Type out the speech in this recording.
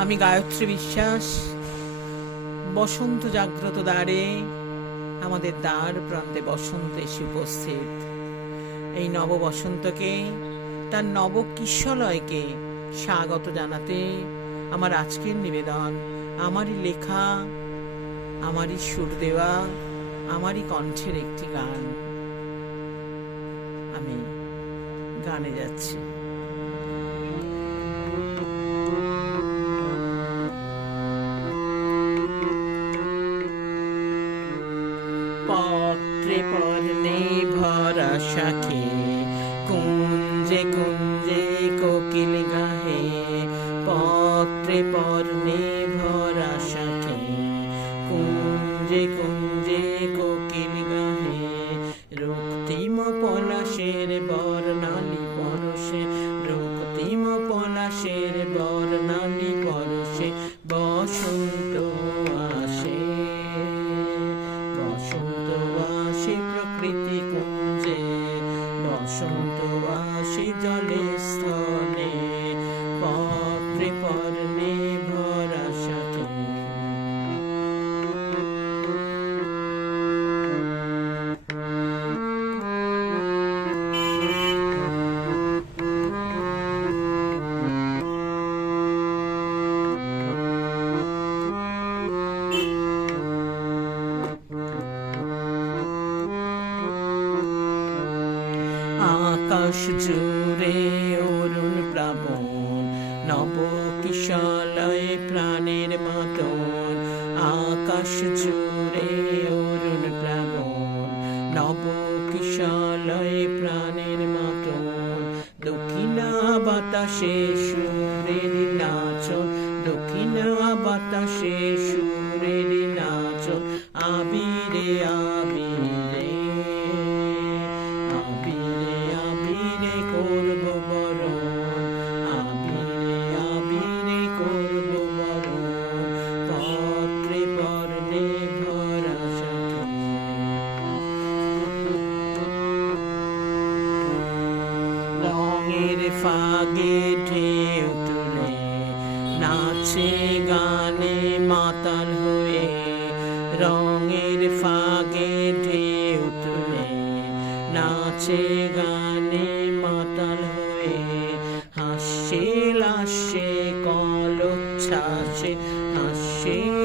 আমি গায়ত্রী বিশ্বাস। বসন্ত জাগ্রত দ্বারে আমাদের দ্বার প্রান্তে বসন্ত এসে উপস্থিত। এই নব বসন্তকে তার নব কিশলয়কে স্বাগত জানাতে আমার আজকের নিবেদন। আমারই লেখা, আমারই সুর দেওয়া, আমারই কণ্ঠের একটি গান। আমি গানে যাচ্ছি। কুঞ্জে কুঞ্জে কোকিল গাহে পত্রে পর্ণে ভরা শাখে কুঞ্জে কুঞ্জে জলে পত্রে পর্ণে ভরা সাথে আকাশ জুড়ে অরুণ প্লাবন নব কিশলয় প্রাণের আকাশ জুড়ে অরুণ প্লাবন নব প্রাণের দক্ষিণা বাতাসে সুরের নাচন দক্ষিণা বাতাসে সুরের নাচন আবিরে আবিরে ফাগে ঢেউ তুলে নাচে গানে মাতাল হয়ে রঙের ফাগে ঢেউ তুলে নাচে গানে মাতাল হয়ে হাসে লাসে কলোচ্ছ্বাসে হাসে